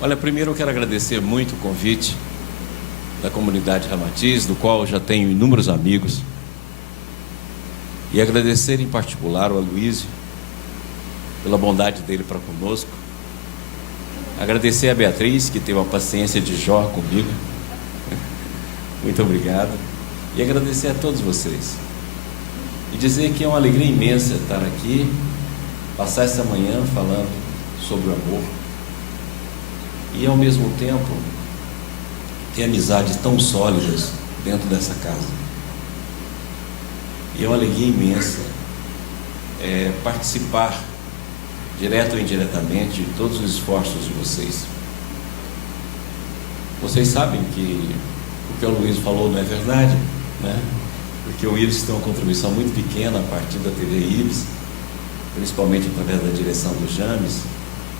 Olha, primeiro eu quero agradecer muito o convite da comunidade Ramatiz, do qual eu já tenho inúmeros amigos, e agradecer em particular ao Aloísio pela bondade dele para conosco, agradecer a Beatriz, que teve a paciência de Jó comigo, muito obrigado, e agradecer a todos vocês, e dizer que é uma alegria imensa estar aqui, passar essa manhã falando sobre o amor, e ao mesmo tempo ter amizades tão sólidas dentro dessa casa. E é uma alegria imensa participar, direto ou indiretamente, de todos os esforços de vocês. Vocês sabem que o que o Luiz falou não é verdade, né? Porque o Ibis tem uma contribuição muito pequena a partir da TV Ibis, principalmente através da direção do James,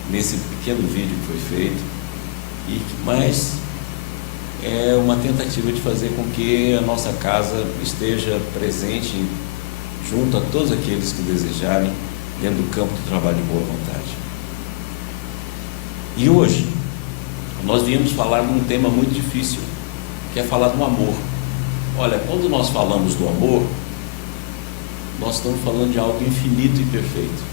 nesse pequeno vídeo que foi feito, mas é uma tentativa de fazer com que a nossa casa esteja presente junto a todos aqueles que desejarem dentro do campo do trabalho de boa vontade. E hoje nós viemos falar de um tema muito difícil, que é falar do amor. Olha, quando nós falamos do amor, nós estamos falando de algo infinito e perfeito.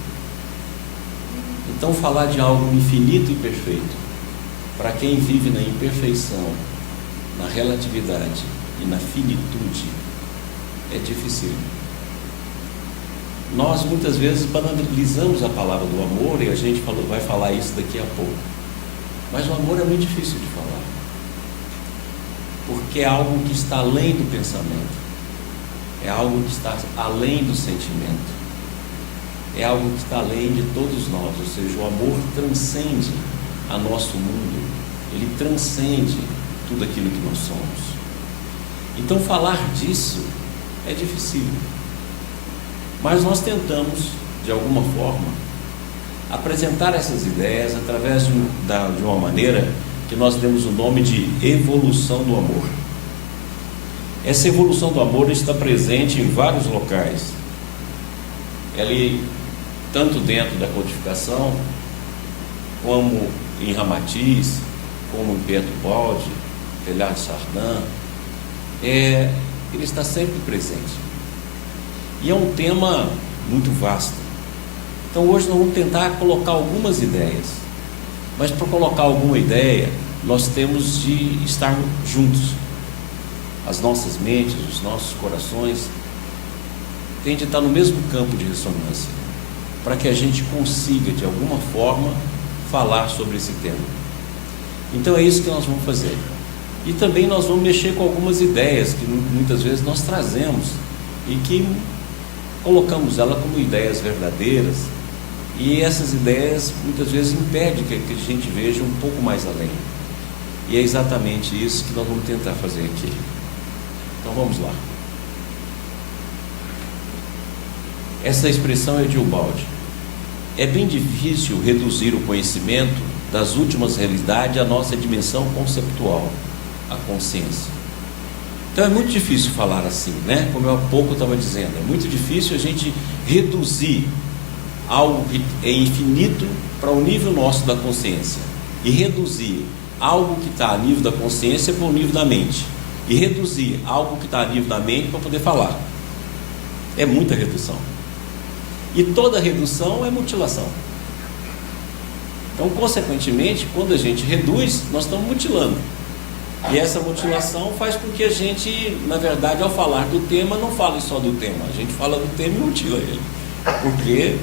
Então, falar de algo infinito e perfeito, para quem vive na imperfeição, na relatividade e na finitude, é difícil. Nós muitas vezes banalizamos a palavra do amor, e a gente vai falar isso daqui a pouco, mas o amor é muito difícil de falar, porque é algo que está além do pensamento, é algo que está além do sentimento, é algo que está além de todos nós. Ou seja, o amor transcende a nosso mundo, ele transcende tudo aquilo que nós somos. Então falar disso é difícil, mas nós tentamos, de alguma forma, apresentar essas ideias através de uma maneira que nós demos o nome de evolução do amor. Essa evolução do amor está presente em vários locais, tanto dentro da codificação, como em Ramatiz, como em Pedro Baldi, Teilhard de Chardin, ele está sempre presente. E é um tema muito vasto. Então hoje nós vamos tentar colocar algumas ideias, mas para colocar alguma ideia, nós temos de estar juntos. As nossas mentes, os nossos corações têm de estar no mesmo campo de ressonância, para que a gente consiga, de alguma forma, falar sobre esse tema. Então é isso que nós vamos fazer. E também nós vamos mexer com algumas ideias que muitas vezes nós trazemos e que colocamos ela como ideias verdadeiras, e essas ideias muitas vezes impedem que a gente veja um pouco mais além. E é exatamente isso que nós vamos tentar fazer aqui. Então vamos lá. Essa expressão é de Ubaldi. É bem difícil reduzir o conhecimento das últimas realidades à nossa dimensão conceptual, a consciência. Então é muito difícil falar assim, né? Como eu há pouco estava dizendo, é muito difícil a gente reduzir algo que é infinito para o nível nosso da consciência, e reduzir algo que está a nível da consciência para o nível da mente, e reduzir algo que está a nível da mente para poder falar. É muita redução. E toda redução é mutilação. Então, consequentemente, quando a gente reduz, nós estamos mutilando. E essa mutilação faz com que a gente, na verdade, ao falar do tema, não fale só do tema. A gente fala do tema e mutila ele. Porque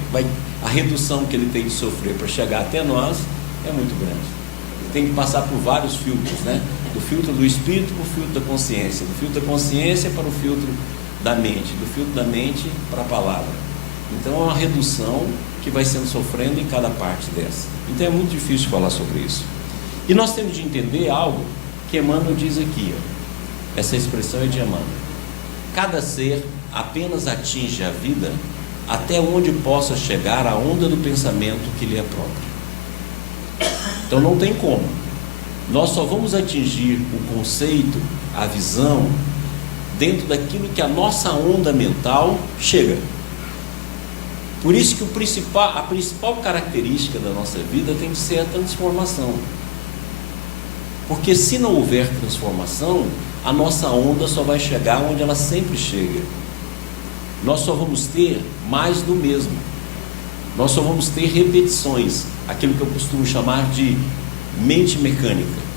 a redução que ele tem de sofrer para chegar até nós é muito grande. Ele tem que passar por vários filtros, né? Do filtro do espírito para o filtro da consciência, do filtro da consciência para o filtro da mente, do filtro da mente para a palavra. Então é uma redução que vai sendo sofrendo em cada parte dessa. Então é muito difícil falar sobre isso. E nós temos de entender algo que Emmanuel diz aqui, ó. Essa expressão é de Emmanuel. Cada ser apenas atinge a vida até onde possa chegar a onda do pensamento que lhe é próprio. Então não tem como. Nós só vamos atingir o conceito, a visão, dentro daquilo que a nossa onda mental chega. Por isso que a principal característica da nossa vida tem que ser a transformação. Porque se não houver transformação, a nossa onda só vai chegar onde ela sempre chega. Nós só vamos ter mais do mesmo. Nós só vamos ter repetições, aquilo que eu costumo chamar de mente mecânica.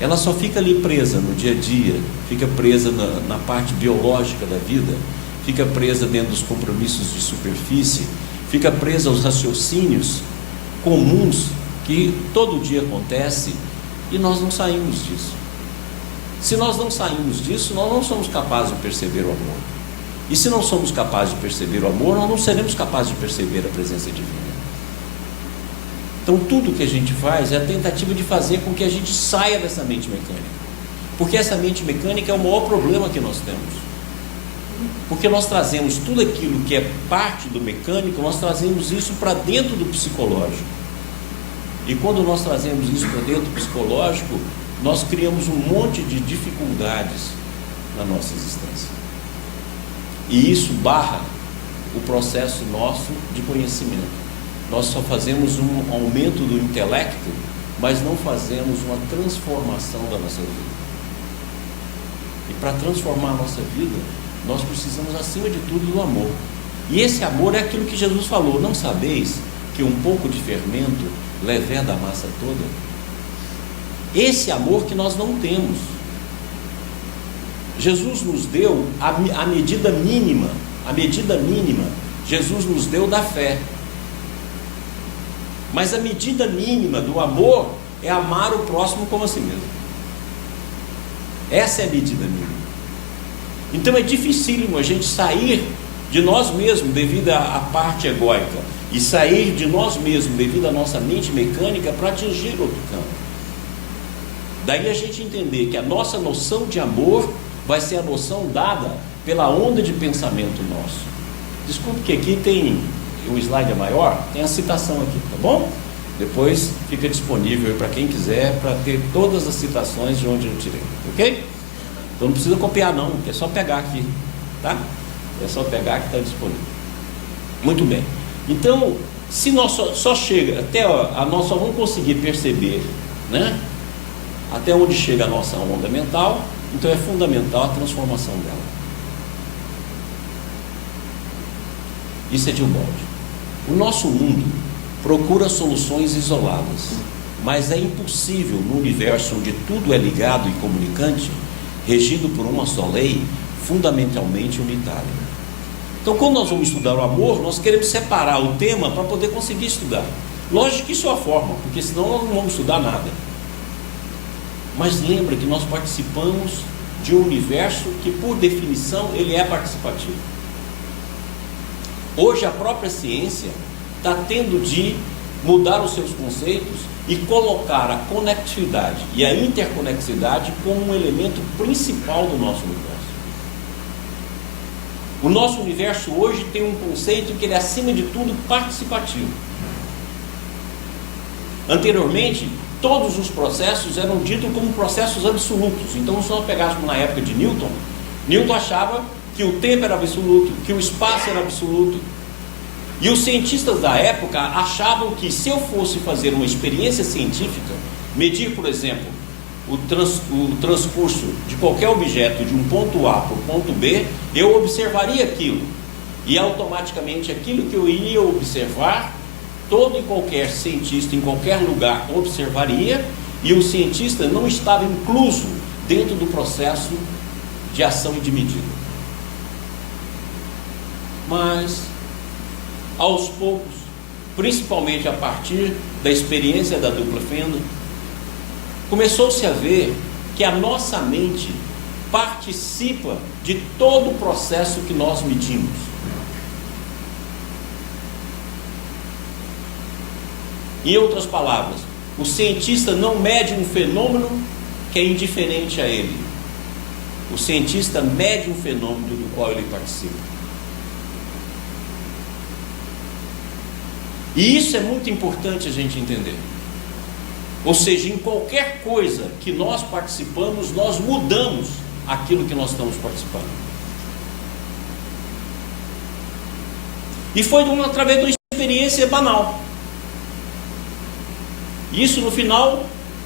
Ela só fica ali presa no dia a dia, fica presa na parte biológica da vida, fica presa dentro dos compromissos de superfície, fica presa aos raciocínios comuns que todo dia acontece e nós não saímos disso. Se nós não saímos disso, nós não somos capazes de perceber o amor. E se não somos capazes de perceber o amor, nós não seremos capazes de perceber a presença divina. Então tudo que a gente faz é a tentativa de fazer com que a gente saia dessa mente mecânica. Porque essa mente mecânica é o maior problema que nós temos. Porque nós trazemos tudo aquilo que é parte do mecânico, nós trazemos isso para dentro do psicológico. E quando nós trazemos isso para dentro do psicológico, nós criamos um monte de dificuldades na nossa existência. E isso barra o processo nosso de conhecimento. Nós só fazemos um aumento do intelecto, mas não fazemos uma transformação da nossa vida. E para transformar a nossa vida, nós precisamos, acima de tudo, do amor. E esse amor é aquilo que Jesus falou: não sabeis que um pouco de fermento leveda a massa toda? Esse amor que nós não temos. Jesus nos deu a medida mínima, Jesus nos deu da fé. Mas a medida mínima do amor é amar o próximo como a si mesmo. Essa é a medida mínima. Então é dificílimo a gente sair de nós mesmos devido à parte egóica e sair de nós mesmos devido à nossa mente mecânica para atingir outro campo. Daí a gente entender que a nossa noção de amor vai ser a noção dada pela onda de pensamento nosso. Desculpe que aqui tem um slide maior, tem a citação aqui, tá bom? Depois fica disponível para quem quiser, para ter todas as citações de onde eu tirei, ok? Então não precisa copiar não, é só pegar aqui, tá? É só pegar que está disponível. Muito bem. Então, se nós só chega até nós só vamos conseguir perceber, né? Até onde chega a nossa onda mental, então é fundamental a transformação dela. Isso é de Ubaldi. O nosso mundo procura soluções isoladas, mas é impossível no universo onde tudo é ligado e comunicante, regido por uma só lei, fundamentalmente unitária. Então, quando nós vamos estudar o amor, nós queremos separar o tema para poder conseguir estudar. Lógico que isso é a forma, porque senão nós não vamos estudar nada. Mas lembra que nós participamos de um universo que, por definição, ele é participativo. Hoje a própria ciência está tendo de mudar os seus conceitos e colocar a conectividade e a interconectividade como um elemento principal do nosso universo. O nosso universo hoje tem um conceito que ele é, acima de tudo, participativo. Anteriormente, todos os processos eram ditos como processos absolutos. Então, se nós pegássemos na época de Newton, Newton achava que o tempo era absoluto, que o espaço era absoluto. E os cientistas da época achavam que, se eu fosse fazer uma experiência científica, medir, por exemplo, o transcurso de qualquer objeto de um ponto A para o ponto B, eu observaria aquilo. E automaticamente aquilo que eu iria observar, todo e qualquer cientista em qualquer lugar observaria, e o cientista não estava incluso dentro do processo de ação e de medida. Mas, aos poucos, principalmente a partir da experiência da dupla fenda, começou-se a ver que a nossa mente participa de todo o processo que nós medimos. Em outras palavras, o cientista não mede um fenômeno que é indiferente a ele. O cientista mede um fenômeno do qual ele participa. E isso é muito importante a gente entender. Ou seja, em qualquer coisa que nós participamos, nós mudamos aquilo que nós estamos participando. E foi através de uma experiência banal. Isso no final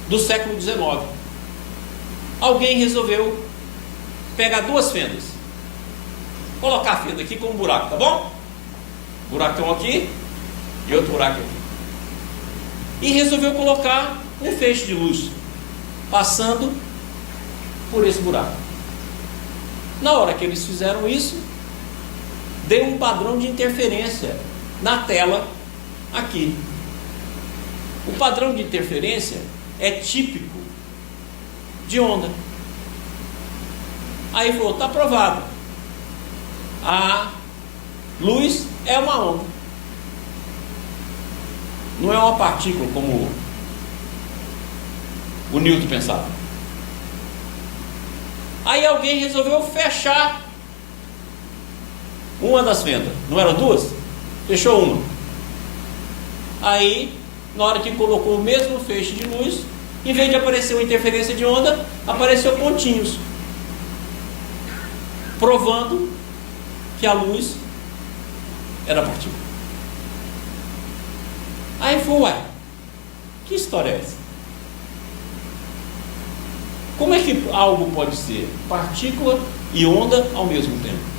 do século XIX. Alguém resolveu pegar duas fendas, colocar a fenda aqui com um buraco, tá bom? Buracão aqui e outro buraco aqui. E resolveu colocar um feixe de luz passando por esse buraco. Na hora que eles fizeram isso, deu um padrão de interferência na tela aqui. O padrão de interferência é típico de onda. Aí falou, está provado. A luz é uma onda. Não é uma partícula como o Newton pensava. Aí alguém resolveu fechar uma das fendas. Não eram duas? Fechou uma. Aí, na hora que colocou o mesmo feixe de luz, em vez de aparecer uma interferência de onda, apareceu pontinhos, provando que a luz era partícula. Aí foi, ué, que história é essa? Como é que algo pode ser partícula e onda ao mesmo tempo?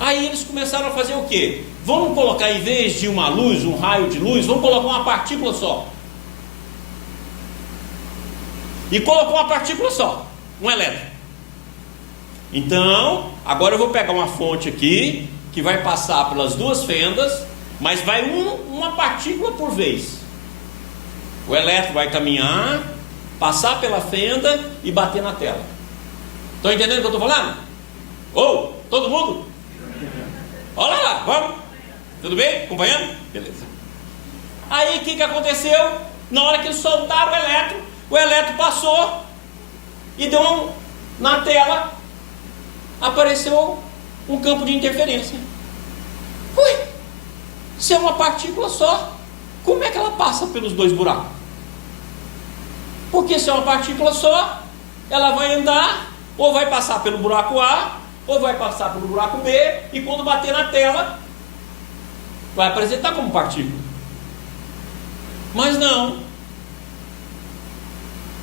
Aí eles começaram a fazer o quê? Vamos colocar, em vez de uma luz, um raio de luz, vamos colocar uma partícula só. E colocou uma partícula só, um elétron. Então, agora eu vou pegar uma fonte aqui, que vai passar pelas duas fendas, mas vai uma partícula por vez. O elétron vai caminhar, passar pela fenda e bater na tela. Estão entendendo o que eu estou falando? Ô, todo mundo? Olha lá, vamos? Tudo bem? Acompanhando? Beleza. Aí o que aconteceu? Na hora que eles soltaram o elétron passou e deu na tela, apareceu um campo de interferência. Ui, se é uma partícula só, como é que ela passa pelos dois buracos? Porque se é uma partícula só, ela vai andar, ou vai passar pelo buraco A, ou vai passar pelo buraco B, e quando bater na tela, vai apresentar como partícula. Mas não.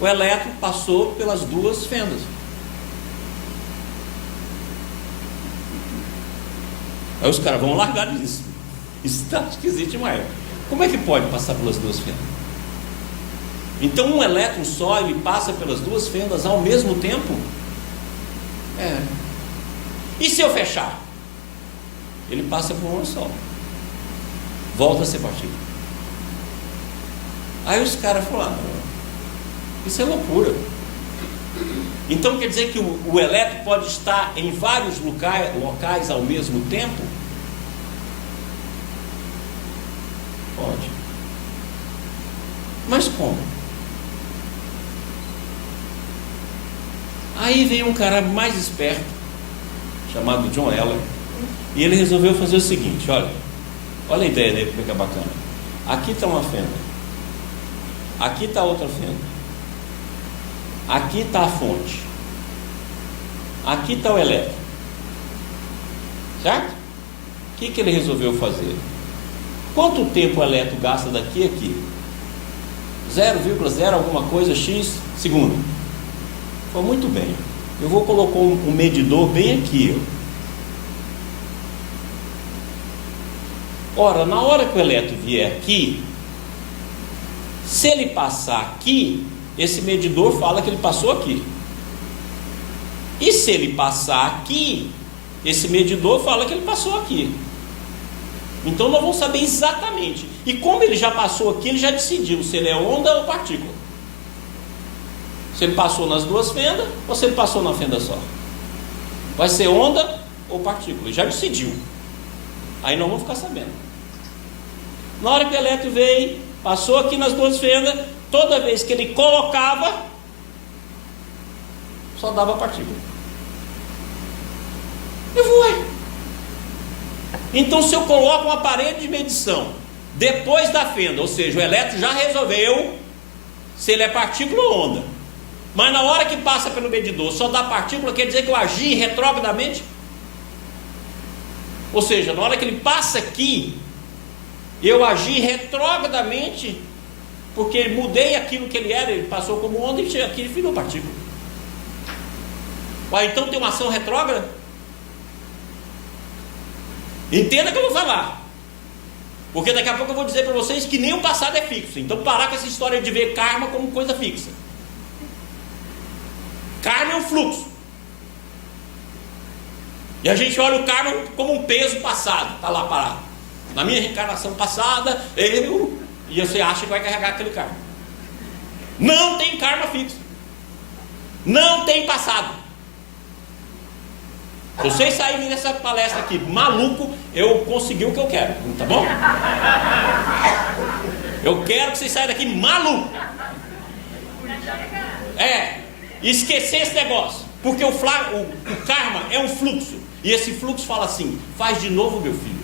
O elétron passou pelas duas fendas. Aí os caras vão largar disso. Isso está esquisito demais. Como é que pode passar pelas duas fendas? Então um elétron só, ele passa pelas duas fendas ao mesmo tempo? E se eu fechar? Ele passa por uma só. Volta a ser partícula. Aí os caras falaram, isso é loucura. Então quer dizer que o elétron pode estar em vários locais ao mesmo tempo? Pode. Mas como? Aí vem um cara mais esperto, chamado John Heller, e ele resolveu fazer o seguinte, olha a ideia dele, como é que é bacana. Aqui está uma fenda, aqui está outra fenda, aqui está a fonte, aqui está o elétron, certo? O que ele resolveu fazer? Quanto tempo o elétron gasta daqui a aqui? 0,0 alguma coisa x segundo. Foi muito bem. Eu vou colocar um medidor bem aqui. Ora, na hora que o elétron vier aqui, se ele passar aqui, esse medidor fala que ele passou aqui. E se ele passar aqui, esse medidor fala que ele passou aqui. Então nós vamos saber exatamente. E como ele já passou aqui, ele já decidiu se ele é onda ou partícula. Se ele passou nas duas fendas ou se ele passou na fenda só. Vai ser onda ou partícula. Ele já decidiu. Aí nós vamos ficar sabendo. Na hora que o elétron veio, passou aqui nas duas fendas, toda vez que ele colocava, só dava partícula. Eu vou. Então se eu coloco um aparelho de medição depois da fenda, ou seja, o elétron já resolveu se ele é partícula ou onda, mas na hora que passa pelo medidor só dá partícula, quer dizer que eu agi retrogradamente? Ou seja, na hora que ele passa aqui, eu agi retrógradamente, porque mudei aquilo que ele era, ele passou como onda e chega aqui e virou partícula. Então tem uma ação retrógrada? Entenda o que eu vou falar, porque daqui a pouco eu vou dizer para vocês que nem o passado é fixo. Então parar com essa história de ver karma como coisa fixa. Karma é um fluxo, e a gente olha o karma como um peso passado, está lá parado. Na minha reencarnação passada, e você acha que vai carregar aquele karma. Não tem karma fixo, não tem passado. Se vocês saírem dessa palestra aqui maluco, eu consegui o que eu quero, tá bom? Eu quero que vocês saiam daqui maluco. Esquecer esse negócio, porque o karma é um fluxo, e esse fluxo fala assim: faz de novo, meu filho.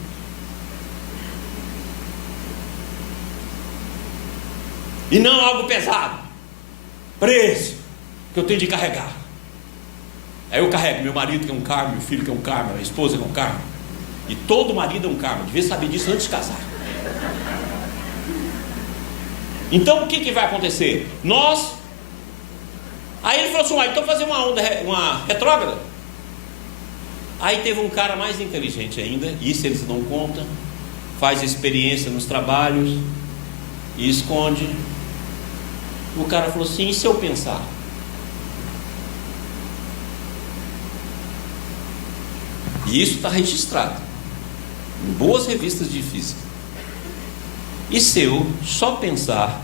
E não algo pesado, preso, que eu tenho de carregar. Aí eu carrego meu marido que é um karma, meu filho que é um karma, minha esposa que é um karma. E todo marido é um karma, devia saber disso antes de casar. Então o que vai acontecer? Aí ele falou assim: então fazer uma retrógrada. Aí teve um cara mais inteligente ainda, isso eles não contam, faz experiência nos trabalhos e esconde. O cara falou assim: e se eu pensar? E isso está registrado em boas revistas de física. E se eu só pensar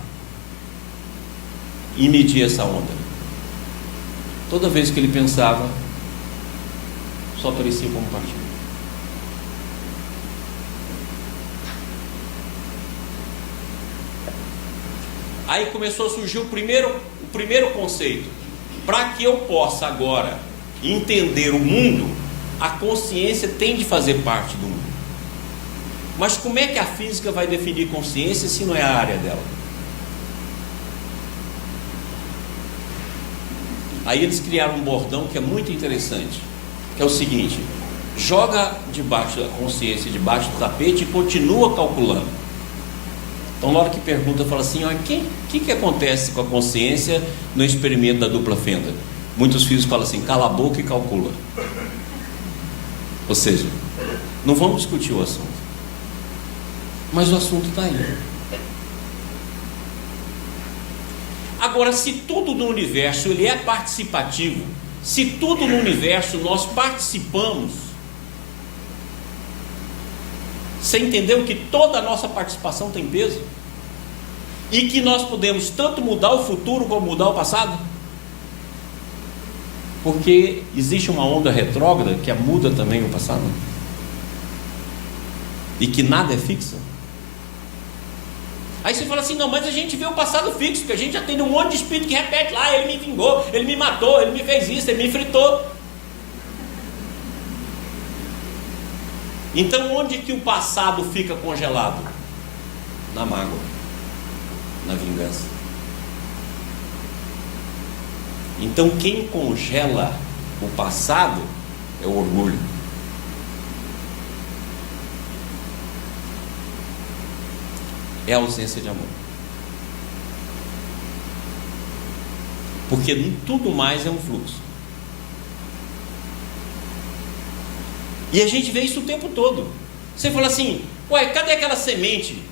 e medir essa onda? Toda vez que ele pensava, só aparecia como partícula. Aí começou a surgir o primeiro conceito. Para que eu possa agora entender o mundo, a consciência tem de fazer parte do mundo. Mas como é que a física vai definir consciência se não é a área dela? Aí eles criaram um bordão que é muito interessante, que é o seguinte: joga debaixo da consciência, debaixo do tapete e continua calculando. Então na hora que pergunta, fala assim: o que acontece com a consciência no experimento da dupla fenda? Muitos físicos falam assim: cala a boca e calcula. Ou seja, não vamos discutir o assunto, mas o assunto está aí. Agora, se tudo no universo ele é participativo, se tudo no universo nós participamos, você entendeu que toda a nossa participação tem peso? E que nós podemos tanto mudar o futuro como mudar o passado? Porque existe uma onda retrógrada que muda também o passado, e que nada é fixo. Aí você fala assim: não, mas a gente vê o passado fixo, que a gente já tem um monte de espírito que repete lá: ele me vingou, ele me matou, ele me fez isso, ele me fritou. Então onde que o passado fica congelado? Na mágoa, na vingança. Então quem congela o passado é o orgulho. É a ausência de amor. Porque tudo mais é um fluxo. E a gente vê isso o tempo todo. Você fala assim: cadê aquela semente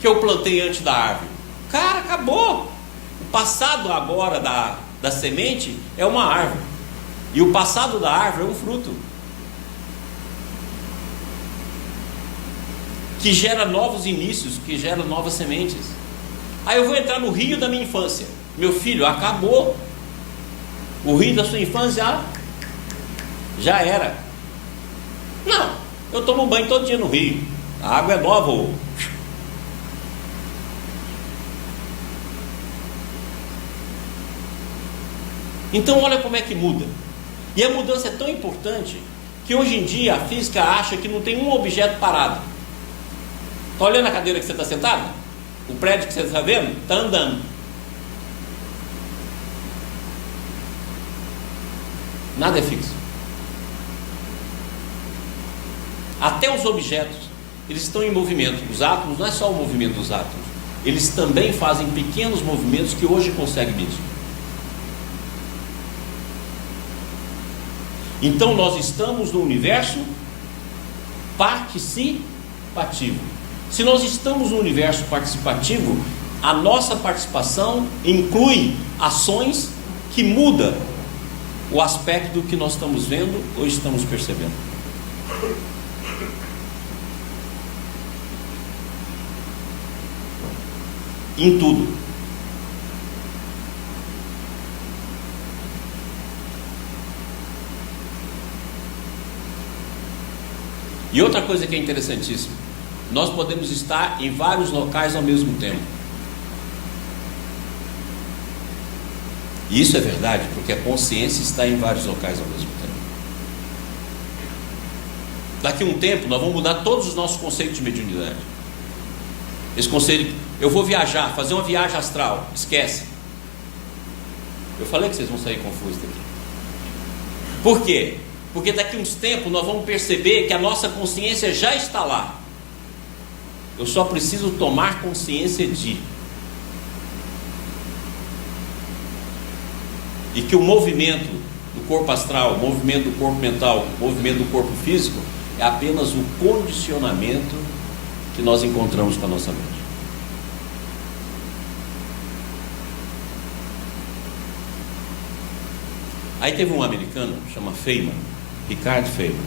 que eu plantei antes da árvore? Cara, acabou. O passado agora da semente é uma árvore, e o passado da árvore é um fruto que gera novos inícios, que gera novas sementes. Aí eu vou entrar no rio da minha infância. Meu filho, acabou. O rio da sua infância já era. Não, eu tomo banho todo dia no rio, a água é nova. Então olha como é que muda. E a mudança é tão importante que hoje em dia a física acha que não tem um objeto parado. Está olhando a cadeira que você está sentado? O prédio que você está vendo? Está andando. Nada é fixo. Até os objetos, eles estão em movimento. Os átomos não é só o movimento dos átomos, eles também fazem pequenos movimentos que hoje conseguem medir. Então nós estamos no universo participativo. Se nós estamos no universo participativo, a nossa participação inclui ações que mudam o aspecto do que nós estamos vendo ou estamos percebendo. Em tudo. E outra coisa que é interessantíssima, nós podemos estar em vários locais ao mesmo tempo. E isso é verdade, porque a consciência está em vários locais ao mesmo tempo. Daqui a um tempo, nós vamos mudar todos os nossos conceitos de mediunidade. Esse conceito, eu vou viajar, fazer uma viagem astral, esquece. Eu falei que vocês vão sair confusos daqui. Por quê? Porque daqui a uns tempos nós vamos perceber que a nossa consciência já está lá. Eu só preciso tomar consciência de. E que o movimento do corpo astral, o movimento do corpo mental, o movimento do corpo físico é apenas o condicionamento que nós encontramos com a nossa mente. Aí teve um americano, chama Feynman, Richard Feynman.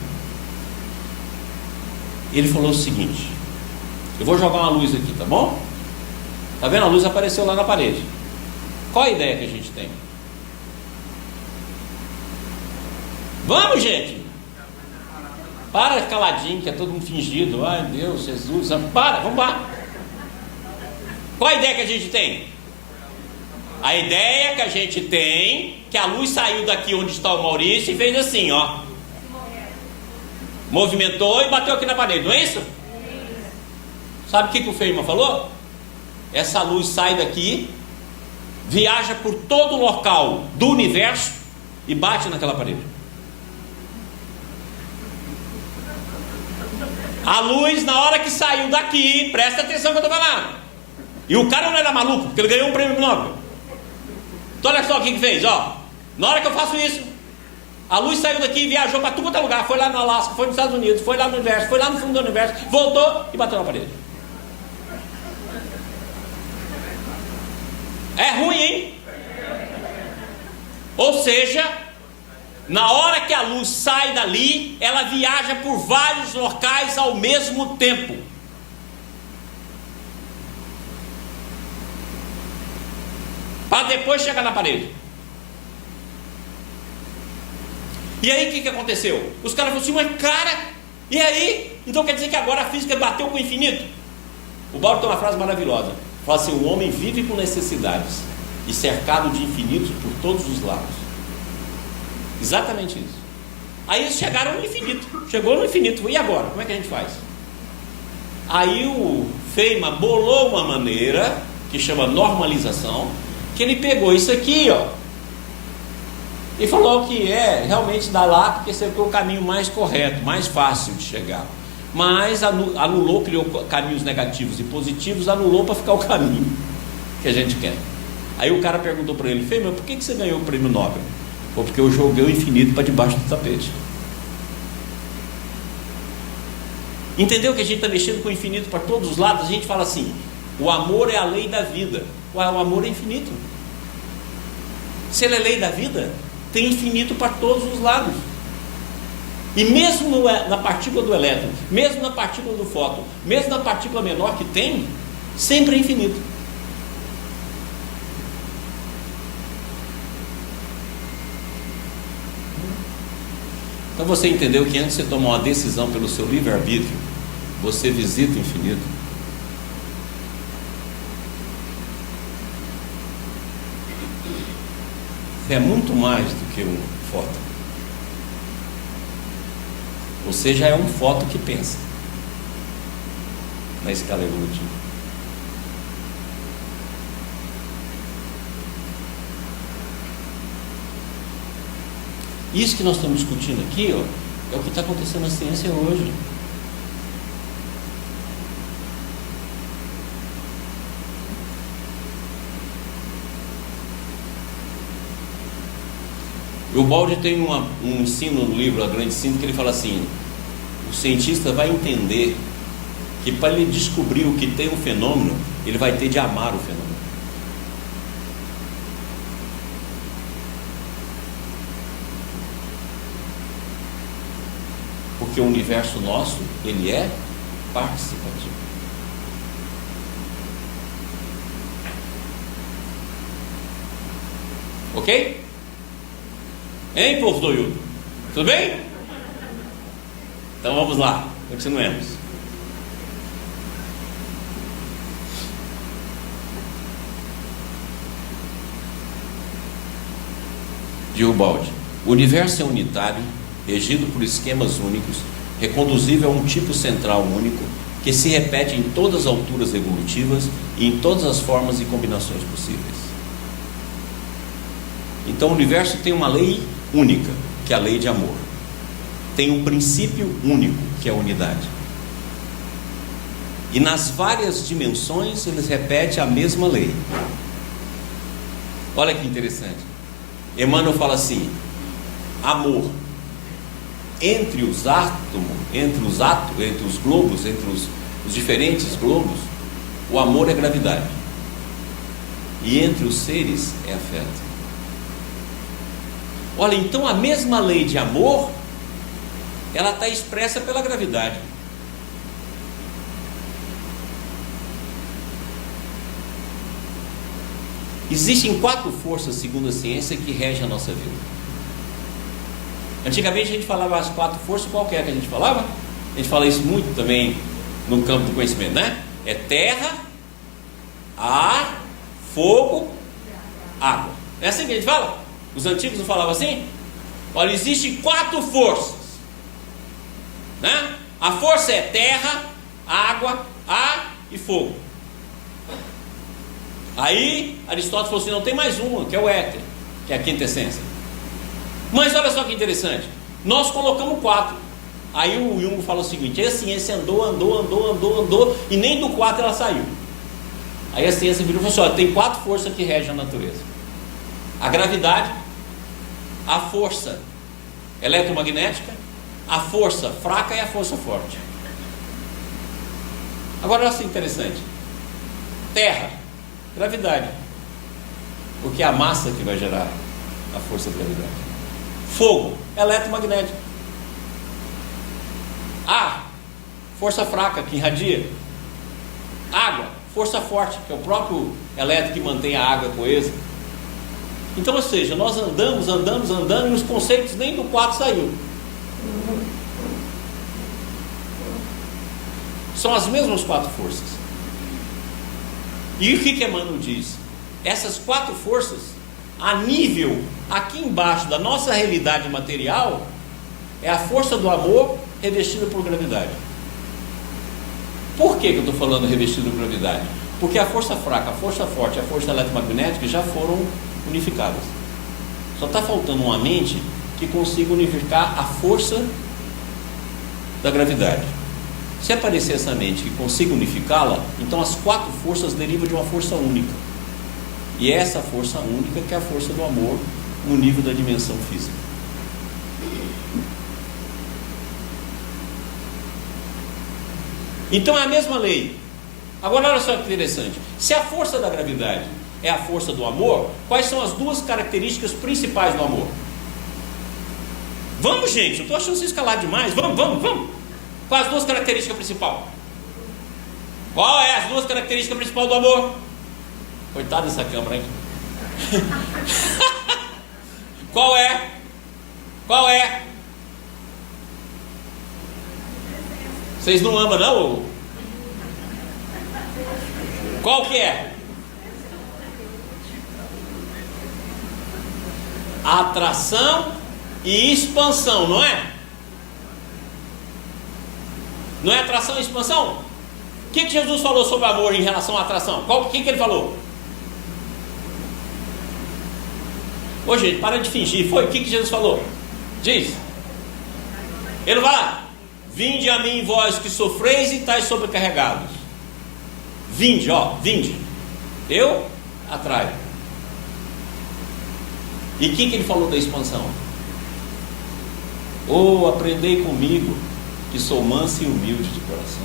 Ele falou o seguinte: eu vou jogar uma luz aqui, tá bom? Tá vendo? A luz apareceu lá na parede. Qual a ideia que a gente tem? Vamos, gente! Para caladinho, que é todo mundo fingido. Ai, Deus, Jesus, para, vamos lá. Qual a ideia que a gente tem? A ideia que a gente tem, que a luz saiu daqui onde está o Maurício e fez assim, ó. Movimentou e bateu aqui na parede, não é isso? Sabe o que o Feynman falou? Essa luz sai daqui, viaja por todo o local do universo e bate naquela parede. A luz, na hora que saiu daqui, presta atenção que eu estou falando. E o cara não era maluco, porque ele ganhou um prêmio Nobel. Então olha só o que fez, ó. Na hora que eu faço isso, a luz saiu daqui e viajou para tudo quanto é lugar. Foi lá no Alasca, foi nos Estados Unidos, foi lá no universo, foi lá no fundo do universo, voltou e bateu na parede. É ruim, hein? Ou seja, na hora que a luz sai dali, ela viaja por vários locais ao mesmo tempo. Para depois chegar na parede. E aí o que aconteceu? Os caras falaram assim, mas cara, e aí? Então quer dizer que agora a física bateu com o infinito? O Baldo tem uma frase maravilhosa. Fala assim, o homem vive com necessidades e cercado de infinitos por todos os lados. Exatamente isso. Aí eles chegaram no infinito. Chegou no infinito. E agora? Como é que a gente faz? Aí o Feynman bolou uma maneira que chama normalização, que ele pegou isso aqui, ó, e falou que realmente dá lá, porque esse é o caminho mais correto, mais fácil de chegar. Mas anulou, criou caminhos negativos e positivos, anulou para ficar o caminho que a gente quer. Aí o cara perguntou para ele, Feynman, por que você ganhou o prêmio Nobel? Ou porque eu joguei o infinito para debaixo do tapete. Entendeu que a gente está mexendo com o infinito para todos os lados? A gente fala assim, o amor é a lei da vida. Ué, o amor é infinito. Se ele é lei da vida, tem infinito para todos os lados. E mesmo na partícula do elétron, mesmo na partícula do fóton, mesmo na partícula menor que tem, sempre é infinito. Então você entendeu que antes de você tomar uma decisão pelo seu livre-arbítrio, você visita o infinito. É muito mais do que um fóton. Você já é um fóton que pensa na escala evolutiva. Isso que nós estamos discutindo aqui, ó, é o que está acontecendo na ciência hoje. O Baldi tem um ensino no livro A Grande Síntese, que ele fala assim: o cientista vai entender que para ele descobrir o que tem um fenômeno, ele vai ter de amar o fenômeno. Porque o universo nosso, ele é participativo. Ok? Hein, povo do Yudo? Tudo bem? Então vamos lá, continuemos. De Ubaldi: o universo é unitário, regido por esquemas únicos, reconduzível a um tipo central único, que se repete em todas as alturas evolutivas e em todas as formas e combinações possíveis. Então o universo tem uma lei única, que é a lei de amor. Tem um princípio único, que é a unidade. E nas várias dimensões eles repetem a mesma lei. Olha que interessante. Emmanuel fala assim: amor entre os átomos, entre os globos, entre os diferentes globos, o amor é gravidade. E entre os seres é afeto. Olha, então a mesma lei de amor, ela está expressa pela gravidade. Existem 4 forças, segundo a ciência, que regem a nossa vida. Antigamente a gente falava as 4 forças, qual que é que a gente falava? A gente fala isso muito também no campo do conhecimento, né? É terra, ar, fogo, água. É assim que a gente fala? Os antigos não falavam assim? Olha, existem 4 forças, né? A força é terra, água, ar e fogo. Aí Aristóteles falou assim: não, tem mais uma, que é o éter, que é a quinta essência. Mas olha só que interessante, nós colocamos 4. Aí o Jung fala o seguinte: a ciência andou, e nem do 4 ela saiu. Aí a ciência virou e falou assim: olha, tem 4 forças que regem a natureza: a gravidade, a força eletromagnética, a força fraca e a força forte. Agora olha que interessante: terra, gravidade, porque é a massa que vai gerar a força da gravidade. Fogo, eletromagnético. Ar, força fraca que irradia. Água, força forte, que é o próprio elétrico que mantém a água coesa. Então, ou seja, nós andamos e os conceitos nem do 4 saiu. São as mesmas 4 forças. E o que Emmanuel diz? Essas 4 forças, a nível aqui embaixo da nossa realidade material, é a força do amor revestida por gravidade. Por que eu estou falando revestida por gravidade? Porque a força fraca, a força forte e a força eletromagnética já foram unificadas. Só está faltando uma mente que consiga unificar a força da gravidade. Se aparecer essa mente que consiga unificá-la, então as 4 forças derivam de uma força única. E é essa força única que é a força do amor no nível da dimensão física. Então é a mesma lei. Agora olha só que interessante: se a força da gravidade é a força do amor, quais são as 2 características principais do amor? Vamos, gente, eu estou achando vocês calados demais. Vamos. Quais as 2 características principais? Qual é as 2 características principais do amor? Coitado dessa câmera, hein? Qual é? Vocês não amam, não? Qual que é? Atração e expansão, não é? Não é atração e expansão? O que Jesus falou sobre amor em relação à atração? O que ele falou? Ô gente, para de fingir. O que Jesus falou? Diz. Ele vai lá: vinde a mim vós que sofreis e estáis sobrecarregados. Vinde. Eu atraio. E o que ele falou da expansão? Oh, aprendei comigo, que sou manso e humilde de coração.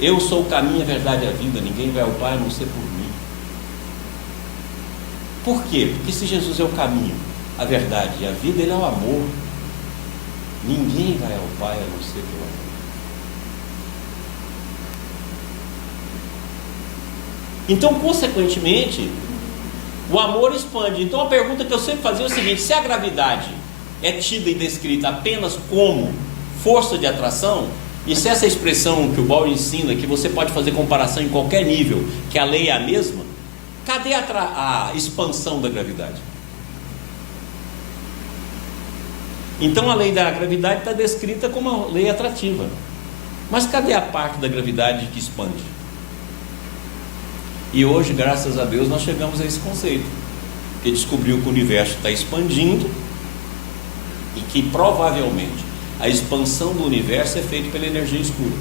Eu sou o caminho, a verdade e a vida, ninguém vai ao Pai a não ser por mim. Por quê? Porque se Jesus é o caminho, a verdade e a vida, Ele é o amor. Ninguém vai ao Pai a não ser pelo amor. Então, consequentemente, o amor expande. Então, a pergunta que eu sempre fazia é o seguinte: se a gravidade é tida e descrita apenas como força de atração, e se essa expressão que o Bauer ensina, que você pode fazer comparação em qualquer nível, que a lei é a mesma, cadê a expansão da gravidade? Então a lei da gravidade está descrita como uma lei atrativa, mas cadê a parte da gravidade que expande? E hoje, graças a Deus, nós chegamos a esse conceito, que descobriu que o universo está expandindo e que provavelmente a expansão do universo é feita pela energia escura.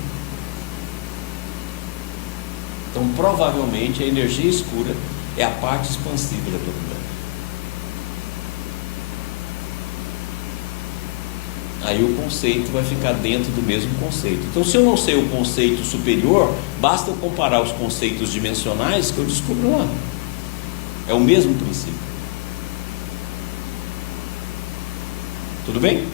Então, provavelmente, a energia escura é a parte expansiva da gravidade. Aí o conceito vai ficar dentro do mesmo conceito. Então, se eu não sei o conceito superior, basta eu comparar os conceitos dimensionais que eu descubro lá. É o mesmo princípio. Tudo bem?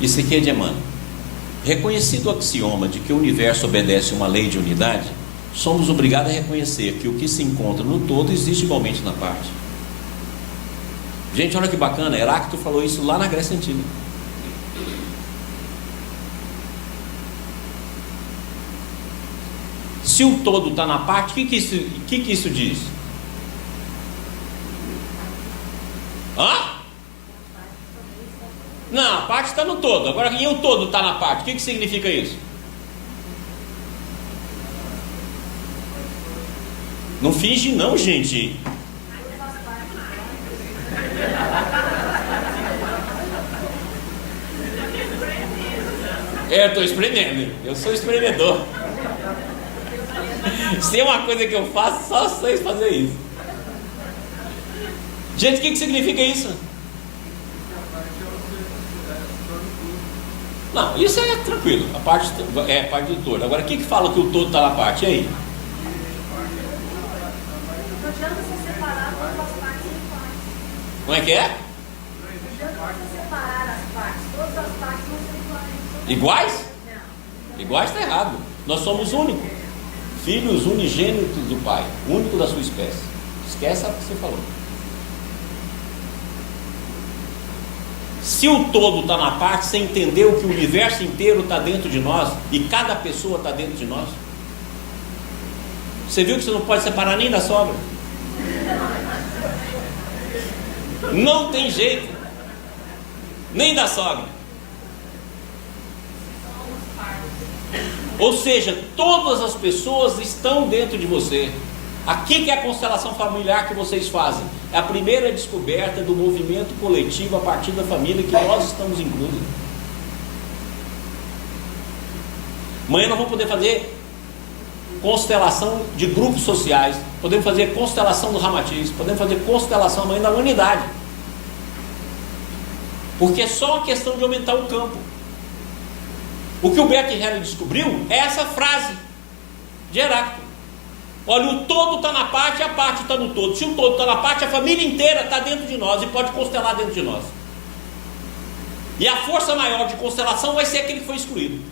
Isso aqui é de Emmanuel. Reconhecido o axioma de que o universo obedece a uma lei de unidade, somos obrigados a reconhecer que o que se encontra no todo existe igualmente na parte. Gente, olha que bacana, Heráclito falou isso lá na Grécia Antiga. Se o todo está na parte, o que isso diz? Hã? Não, a parte está no todo. Agora, e o todo está na parte? O que significa isso? Não finge não, gente. Eu estou espremendo. Eu sou espremedor. Se é uma coisa que eu faço, só vocês fazer isso. Gente, o que significa isso? Não, isso é tranquilo. A parte é a parte do todo. Agora, o que fala que o todo está na parte? E aí? Não adianta você separar todas as partes em partes. Como é que é? Não adianta você separar as partes. Todas as partes não são iguais. Iguais? Não. Iguais está errado. Nós somos únicos. Filhos unigênitos do Pai. Único da sua espécie. Esquece o que você falou. Se o todo está na parte, você entendeu que o universo inteiro está dentro de nós e cada pessoa está dentro de nós? Você viu que você não pode separar nem da sogra? Não tem jeito. Nem da sogra. Ou seja, todas as pessoas estão dentro de você. Aqui que é a constelação familiar que vocês fazem. É a primeira descoberta do movimento coletivo a partir da família que nós estamos incluídos. Amanhã nós vamos poder fazer constelação de grupos sociais. Podemos fazer constelação do Ramatiz. Podemos fazer constelação amanhã da unidade. Porque é só uma questão de aumentar o campo. O que o Bert Hellinger descobriu é essa frase de Heráclito. Olha, o todo está na parte e a parte está no todo. Se o todo está na parte, a família inteira está dentro de nós e pode constelar dentro de nós. E a força maior de constelação vai ser aquele que foi excluído.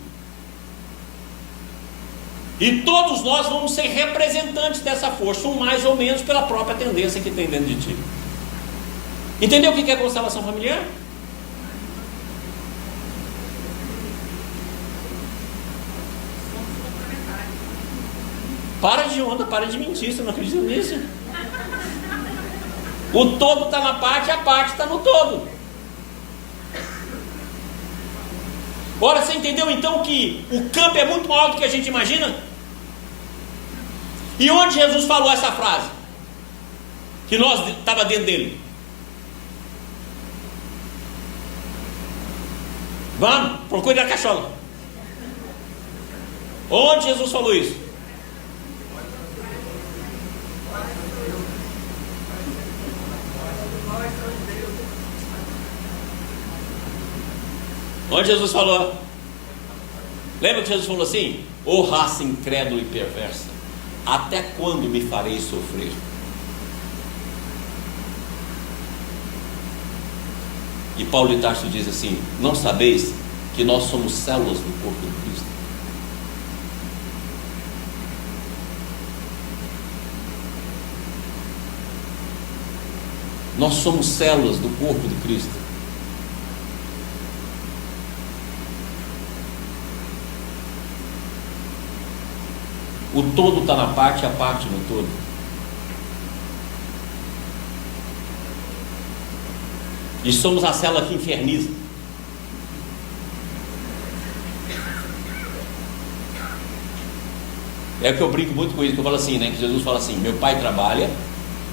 E todos nós vamos ser representantes dessa força, um mais ou menos pela própria tendência que tem dentro de ti. Entendeu o que é constelação familiar? Para de onda, para de mentir, você não acredita nisso? O todo está na parte e a parte está no todo. Ora, você entendeu então que o campo é muito maior do que a gente imagina? E onde Jesus falou essa frase? Que nós estava dentro dele. Vamos, procure a cachola. Onde Jesus falou isso? Onde Jesus falou? Lembra que Jesus falou assim: ô raça incrédula e perversa, até quando me farei sofrer? E Paulo de Tarso diz assim: não sabeis que nós somos células do corpo de Cristo? Nós somos células do corpo de Cristo. O todo está na parte, a parte no todo. E somos a célula que inferniza. É o que eu brinco muito com isso, que eu falo assim, né? Que Jesus fala assim: meu pai trabalha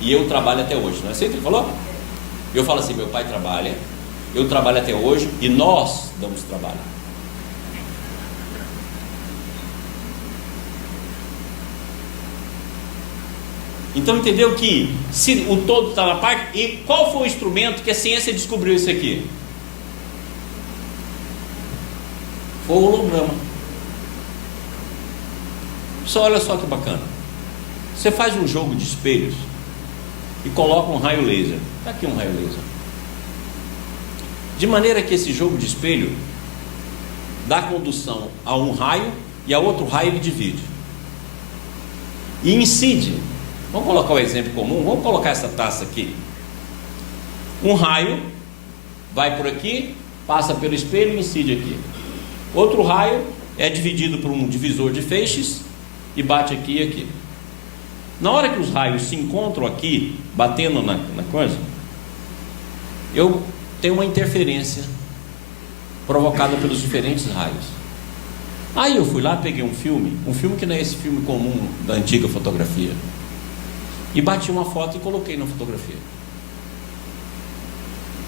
e eu trabalho até hoje. Não é assim que ele falou? Eu falo assim: meu pai trabalha, eu trabalho até hoje e nós damos trabalho. Então entendeu que se o todo está na parte, e qual foi o instrumento que a ciência descobriu isso aqui? Foi o holograma. Só olha só que bacana. Você faz um jogo de espelhos e coloca um raio laser. Está aqui um raio laser. De maneira que esse jogo de espelho dá condução a um raio e a outro raio ele divide. E incide. Vamos colocar o exemplo comum, vamos colocar essa taça aqui. Um raio vai por aqui, passa pelo espelho e incide aqui. Outro raio é dividido por um divisor de feixes e bate aqui e aqui. Na hora que os raios se encontram aqui, batendo na coisa, eu tenho uma interferência provocada pelos diferentes raios. Aí eu fui lá, peguei um filme que não é esse filme comum da antiga fotografia, e bati uma foto e coloquei na fotografia.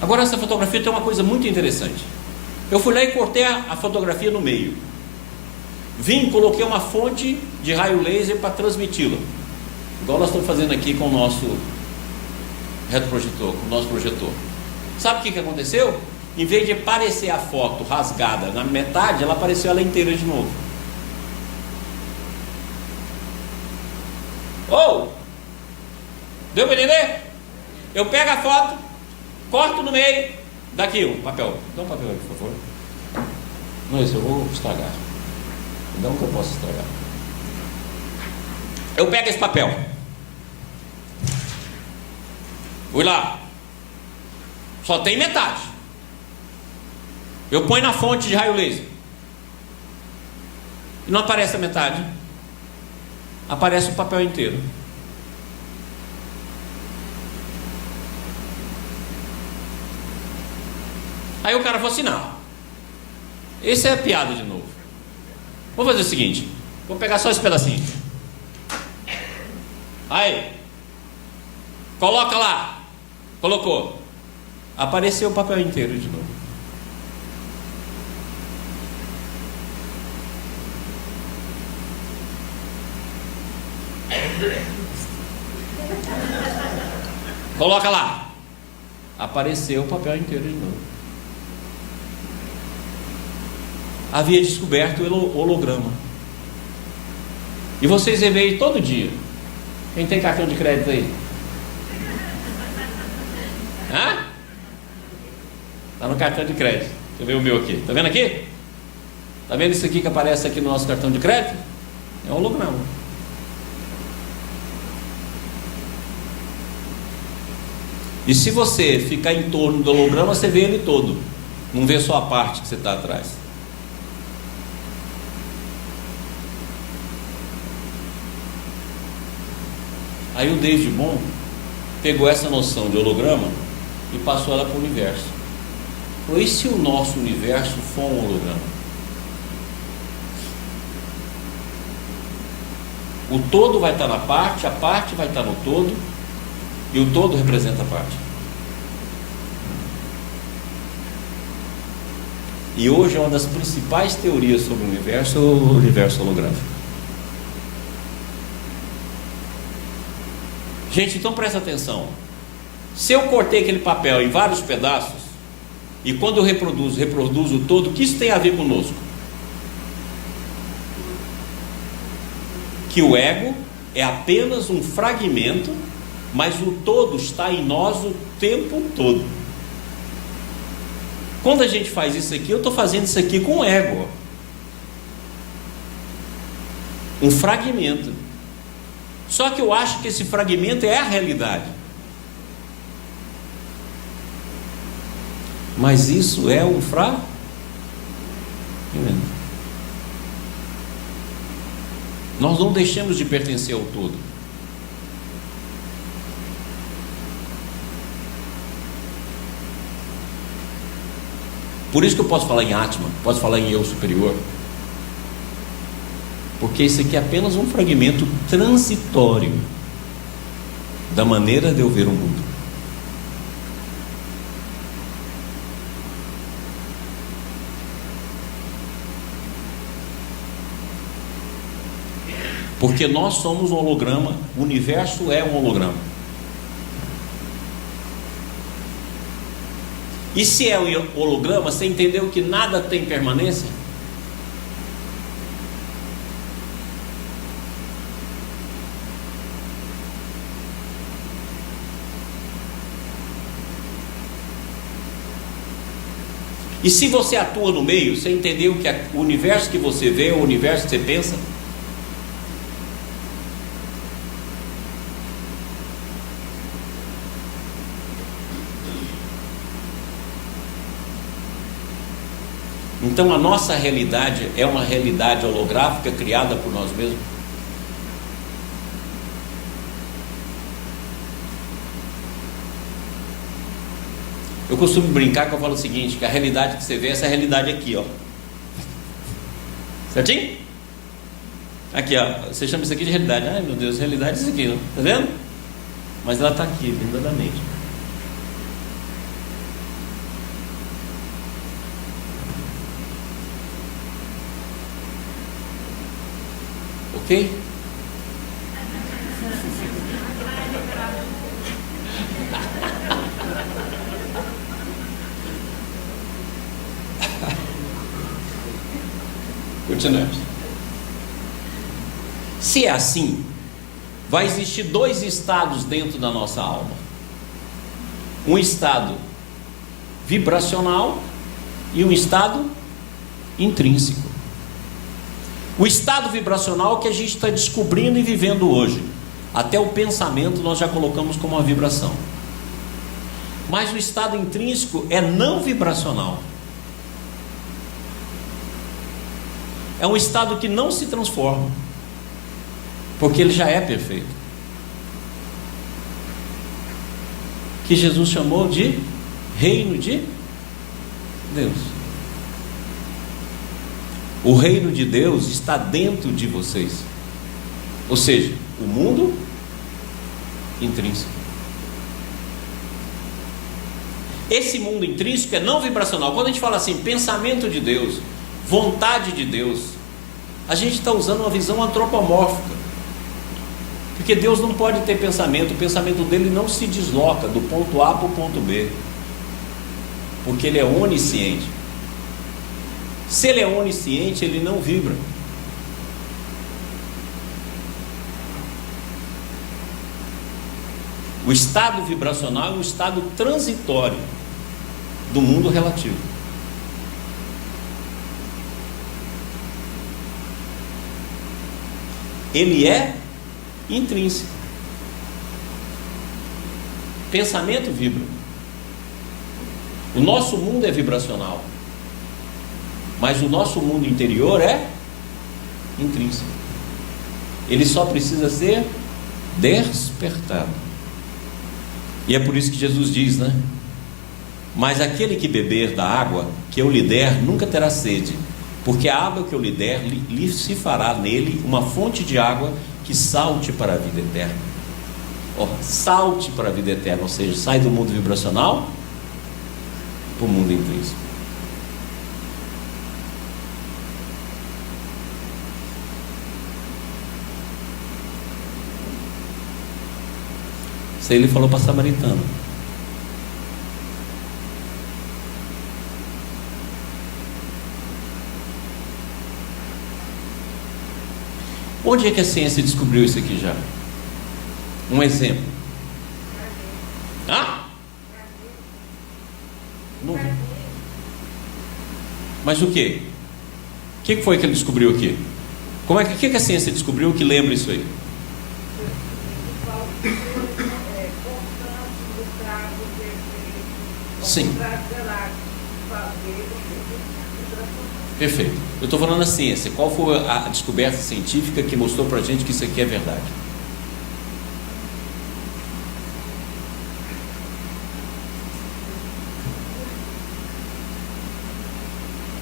Agora essa fotografia tem uma coisa muito interessante. Eu fui lá e cortei a fotografia no meio. Vim, coloquei uma fonte de raio laser para transmiti-la, igual nós estamos fazendo aqui com o nosso retroprojetor, com o nosso projetor. Sabe o que aconteceu? Em vez de aparecer a foto rasgada na metade, ela apareceu ela inteira de novo. Deu para entender? Eu pego a foto, corto no meio, daqui um papel. Dá um papel aí, por favor. Não, esse eu vou estragar. Dá um que eu posso estragar. Eu pego esse papel. Fui lá. Só tem metade. Eu ponho na fonte de raio laser. E não aparece a metade. Aparece o papel inteiro. Aí o cara falou assim: não, esse é piada de novo. Vou fazer o seguinte, vou pegar só esse pedacinho. Aí, coloca lá. Colocou. Apareceu o papel inteiro de novo. Coloca lá. Apareceu o papel inteiro de novo. Havia descoberto o holograma. E vocês veem todo dia. Quem tem cartão de crédito aí? Hã? Está no cartão de crédito. Deixa eu ver o meu aqui. Está vendo aqui? Está vendo isso aqui que aparece aqui no nosso cartão de crédito? É um holograma. E se você ficar em torno do holograma, você vê ele todo. Não vê só a parte que você está atrás. Aí o David Bohm pegou essa noção de holograma e passou ela para o universo. Falou: e se o nosso universo for um holograma? O todo vai estar na parte, a parte vai estar no todo, e o todo representa a parte. E hoje é uma das principais teorias sobre o universo holográfico. Gente, então presta atenção. Se eu cortei aquele papel em vários pedaços, e quando eu reproduzo todo, o que isso tem a ver conosco? Que o ego é apenas um fragmento, mas o todo está em nós o tempo todo. Quando a gente faz isso aqui, eu estou fazendo isso aqui com o ego. Um fragmento. Só que eu acho que esse fragmento é a realidade. Mas isso é um fragmento. Nós não deixamos de pertencer ao todo. Por isso que eu posso falar em Atma, posso falar em eu superior. Porque isso aqui é apenas um fragmento transitório da maneira de eu ver o mundo. Porque nós somos um holograma, o universo é um holograma. E se é um holograma, você entendeu que nada tem permanência? E se você atua no meio, você entendeu que o universo que você vê é o universo que você pensa? Então a nossa realidade é uma realidade holográfica criada por nós mesmos. Eu costumo brincar que eu falo o seguinte, que a realidade que você vê é essa realidade aqui, ó. Certinho? Aqui, ó. Você chama isso aqui de realidade. Ai meu Deus, realidade é isso aqui, ó. Tá vendo? Mas ela está aqui, lindamente. Ok? Continuamos. Se é assim, vai existir dois estados dentro da nossa alma. Um estado vibracional e um estado intrínseco. O estado vibracional que a gente está descobrindo e vivendo hoje. Até o pensamento nós já colocamos como uma vibração. Mas o estado intrínseco é não vibracional. É um estado que não se transforma, porque ele já é perfeito. Que Jesus chamou de reino de Deus. O reino de Deus está dentro de vocês. Ou seja, o mundo intrínseco. Esse mundo intrínseco é não vibracional. Quando a gente fala assim, pensamento de Deus, vontade de Deus, a gente está usando uma visão antropomórfica, porque Deus não pode ter pensamento, o pensamento dele não se desloca do ponto A para o ponto B, porque ele é onisciente. Se ele é onisciente, ele não vibra. O estado vibracional é um estado transitório do mundo relativo. Ele é intrínseco. Pensamento vibra. O nosso mundo é vibracional, mas o nosso mundo interior é intrínseco. Ele só precisa ser despertado. E é por isso que Jesus diz, né? Mas aquele que beber da água que eu lhe der nunca terá sede, porque a água que eu lhe der lhe se fará nele uma fonte de água que salte para a vida eterna. Salte para a vida eterna, ou seja, sai do mundo vibracional para o mundo intrínseco. Isso aí ele falou para a samaritana. Onde é que a ciência descobriu isso aqui já? Um exemplo. Não vi. Mas o quê? O que foi que ele descobriu aqui? Como é que a ciência descobriu que lembra isso aí? Sim. Perfeito. Eu estou falando da ciência. Qual foi a descoberta científica que mostrou para a gente que isso aqui é verdade?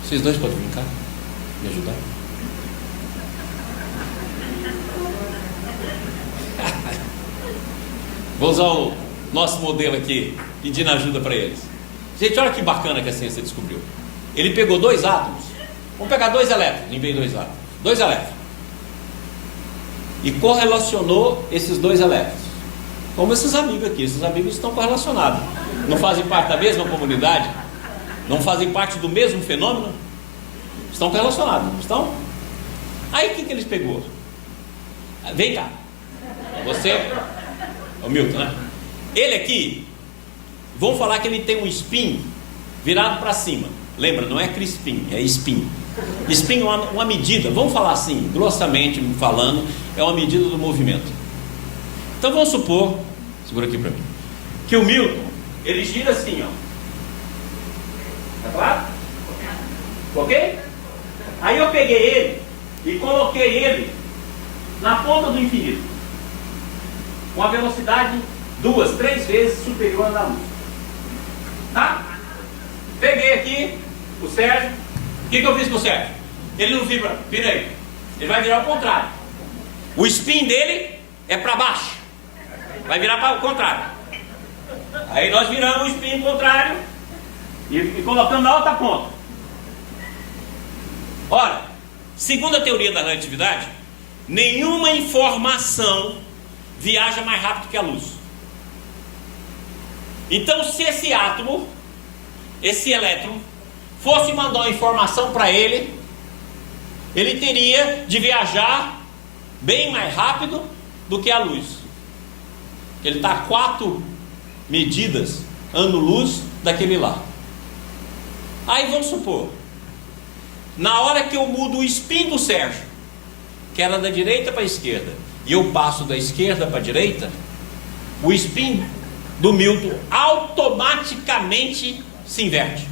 Vocês dois podem vir cá me ajudar? Vou usar o nosso modelo aqui, pedindo ajuda para eles. Gente, olha que bacana que a ciência descobriu. Ele pegou dois átomos. Vamos pegar dois elétrons, em vez de dois átomos. Dois elétrons. E correlacionou esses dois elétrons. Como esses amigos aqui. Esses amigos estão correlacionados. Não fazem parte da mesma comunidade? Não fazem parte do mesmo fenômeno? Estão correlacionados, não estão? Aí o que eles pegou? Vem cá. Você é o Milton, né? Ele aqui, vamos falar que ele tem um spin virado para cima. Lembra, não é crispim, é spin. Spin é uma medida, vamos falar assim, grossamente falando, é uma medida do movimento. Então vamos supor, segura aqui para mim, que o Milton, ele gira assim, ó. Tá claro? Ok? Aí eu peguei ele e coloquei ele na ponta do infinito, com a velocidade 2, 3 vezes superior à da luz. Tá? Peguei aqui o Sérgio. O que eu fiz com o Sérgio? Ele não vibra, vira aí. Ele vai virar ao contrário. O spin dele é para baixo. Vai virar para o contrário. Aí nós viramos o spin contrário e colocamos na outra ponta. Ora, segundo a teoria da relatividade, nenhuma informação viaja mais rápido que a luz. Então, se esse átomo, esse elétron, fosse mandar uma informação para ele, ele teria de viajar bem mais rápido do que a luz. Ele está a 4 medidas ano-luz daquele lá. Aí vamos supor, na hora que eu mudo o spin do Sérgio, que era da direita para a esquerda, e eu passo da esquerda para a direita, o spin do Milton automaticamente se inverte.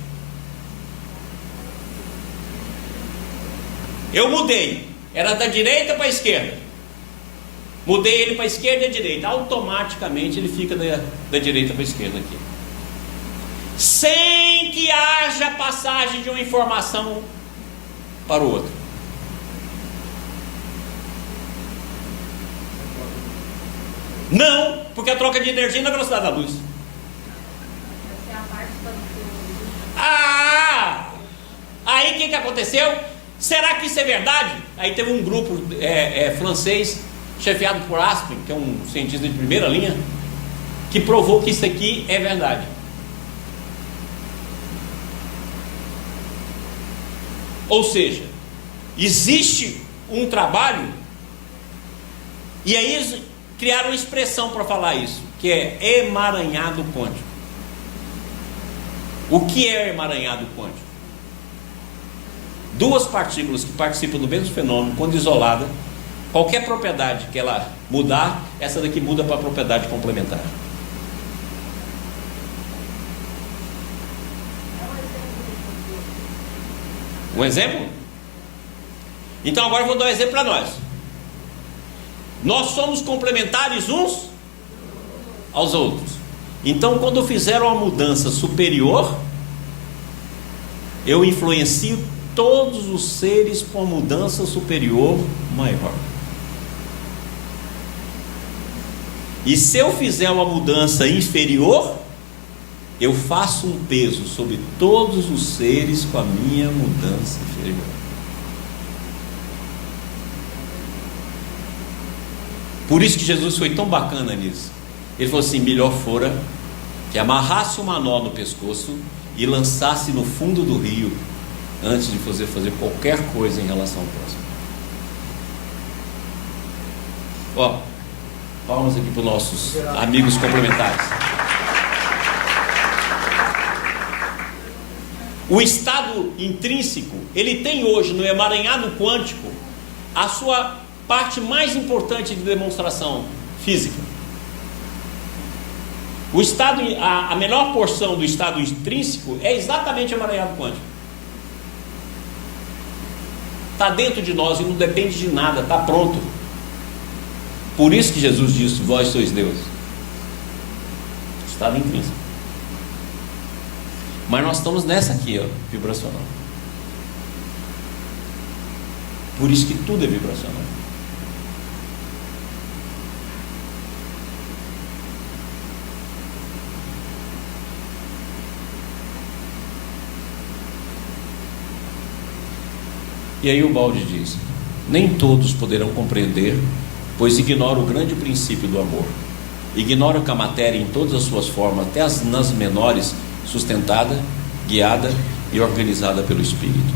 Eu mudei, era da direita para a esquerda, mudei ele para a esquerda e a direita, automaticamente ele fica da direita para a esquerda aqui, sem que haja passagem de uma informação para o outro. Não, porque a troca de energia é na velocidade da luz. Aí o que aconteceu? Será que isso é verdade? Aí teve um grupo francês, chefiado por Aspin, que é um cientista de primeira linha, que provou que isso aqui é verdade. Ou seja, existe um trabalho, e aí eles criaram uma expressão para falar isso, que é emaranhado quântico. O que é emaranhado quântico? Duas partículas que participam do mesmo fenômeno, quando isolada, qualquer propriedade que ela mudar, essa daqui muda para a propriedade complementar. Um exemplo? Então agora eu vou dar um exemplo para nós. Nós somos complementares uns aos outros. Então quando eu fizer uma mudança superior, eu influencio todos os seres com a mudança superior maior. E se eu fizer uma mudança inferior, eu faço um peso sobre todos os seres com a minha mudança inferior. Por isso que Jesus foi tão bacana nisso. Ele falou assim: melhor fora que amarrasse uma nó no pescoço e lançasse no fundo do rio antes de fazer qualquer coisa em relação ao próximo. Ó, palmas aqui para os nossos amigos complementares. O estado intrínseco, ele tem hoje no emaranhado quântico a sua parte mais importante de demonstração física. O estado, a menor porção do estado intrínseco é exatamente o emaranhado quântico. Está dentro de nós e não depende de nada, está pronto. Por isso que Jesus disse: vós sois Deus. Estado intrínseco. Mas nós estamos nessa aqui, ó, vibracional. Por isso que tudo é vibracional. E aí o Balde diz: nem todos poderão compreender, pois ignoram o grande princípio do amor. Ignoram que a matéria em todas as suas formas, até nas menores, sustentada, guiada e organizada pelo Espírito,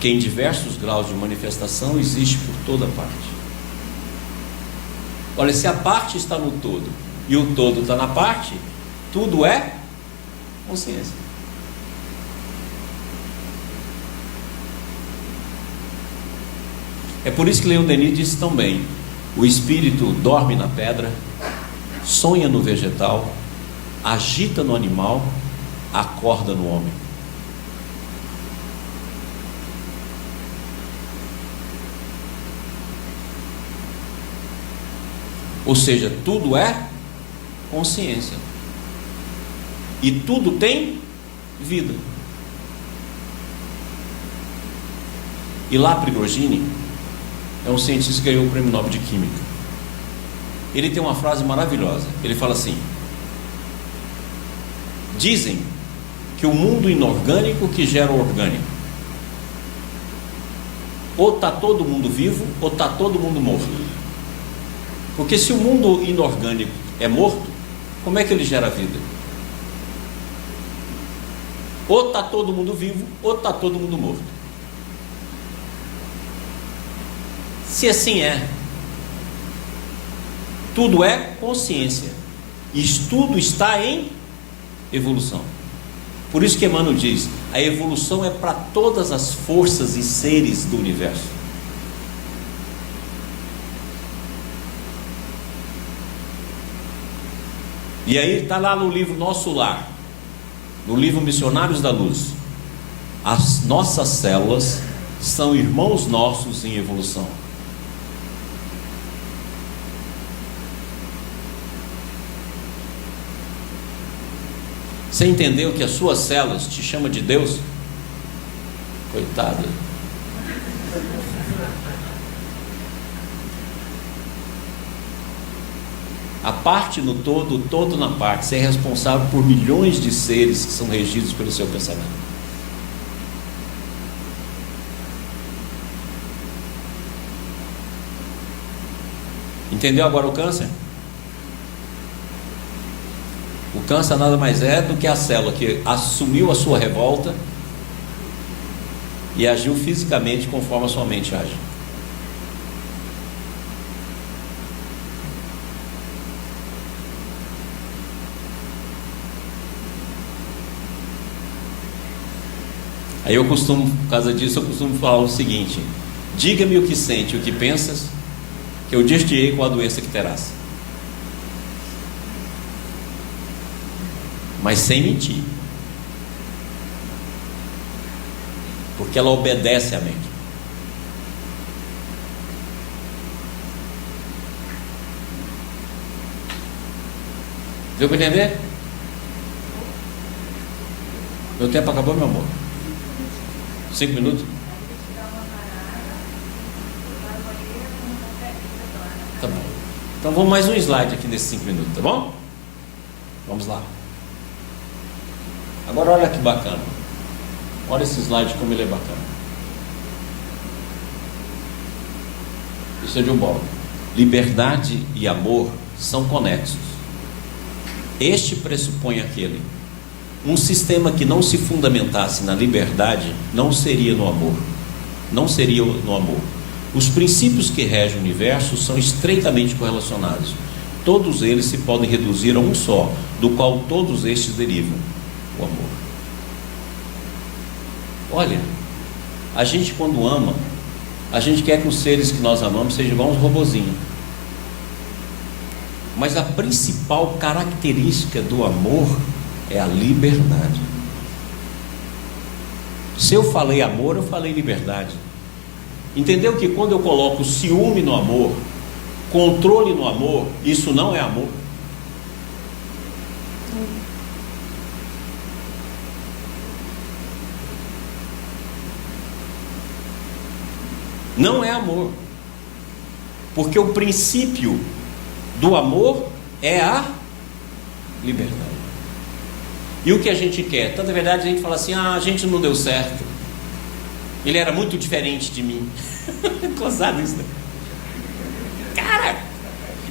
que em diversos graus de manifestação existe por toda parte. Olha, se a parte está no todo e o todo está na parte, tudo é consciência. É por isso que Leon Denis disse tão bem: o espírito dorme na pedra, sonha no vegetal, agita no animal, acorda no homem. Ou seja, tudo é consciência. E tudo tem vida. E lá Prigogine é um cientista que ganhou o Prêmio Nobel de Química. Ele tem uma frase maravilhosa. Ele fala assim: dizem que o mundo inorgânico que gera o orgânico. Ou está todo mundo vivo, ou está todo mundo morto. Porque se o mundo inorgânico é morto, como é que ele gera vida? Ou está todo mundo vivo, ou está todo mundo morto. Se assim é, tudo é consciência, e tudo está em evolução. Por isso que Emmanuel diz: a evolução é para todas as forças e seres do universo. E aí está lá no livro Nosso Lar, no livro Missionários da Luz: as nossas células são irmãos nossos em evolução. Você entendeu que as suas células te chamam de Deus? Coitado. A parte no todo, o todo na parte. Você é responsável por milhões de seres que são regidos pelo seu pensamento. Entendeu agora o câncer? O câncer nada mais é do que a célula que assumiu a sua revolta e agiu fisicamente conforme a sua mente age. Aí eu costumo, por causa disso, eu costumo falar o seguinte: diga-me o que sente, o que pensas, que eu dir-te-ei com a doença que terás. Mas sem mentir, porque ela obedece à mente. Deu para entender? Meu tempo acabou, meu amor. 5 minutos? Tá bom. Então vamos mais um slide aqui nesses 5 minutos, tá bom? Vamos lá. Agora olha que bacana. Olha esse slide como ele é bacana. Isso é de um bom. Liberdade e amor são conexos. Este pressupõe aquele. Um sistema que não se fundamentasse na liberdade não seria no amor. Não seria no amor. Os princípios que regem o universo são estreitamente correlacionados. Todos eles se podem reduzir a um só, do qual todos estes derivam: o amor. Olha, a gente quando ama, a gente quer que os seres que nós amamos sejam igual uns robozinhos. Mas a principal característica do amor é a liberdade. Se eu falei amor, eu falei liberdade. Entendeu que quando eu coloco ciúme no amor, controle no amor, isso não é amor? Não é amor. Porque o princípio do amor é a liberdade. E o que a gente quer? Então, na verdade, a gente fala assim: a gente não deu certo. Ele era muito diferente de mim. Gozado isso, né? Cara,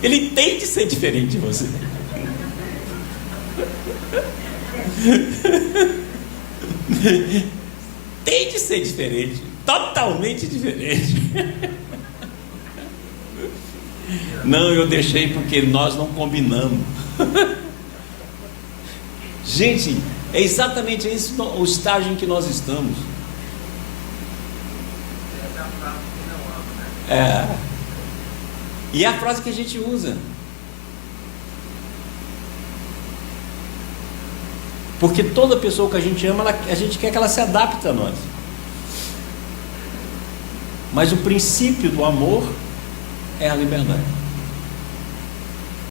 ele tem de ser diferente de você. Tem de ser diferente. Totalmente diferente. Não, eu deixei porque nós não combinamos. Gente, é exatamente esse o estágio em que nós estamos. E é a frase que a gente usa. Porque toda pessoa que a gente ama, a gente quer que ela se adapte a nós. Mas o princípio do amor é a liberdade.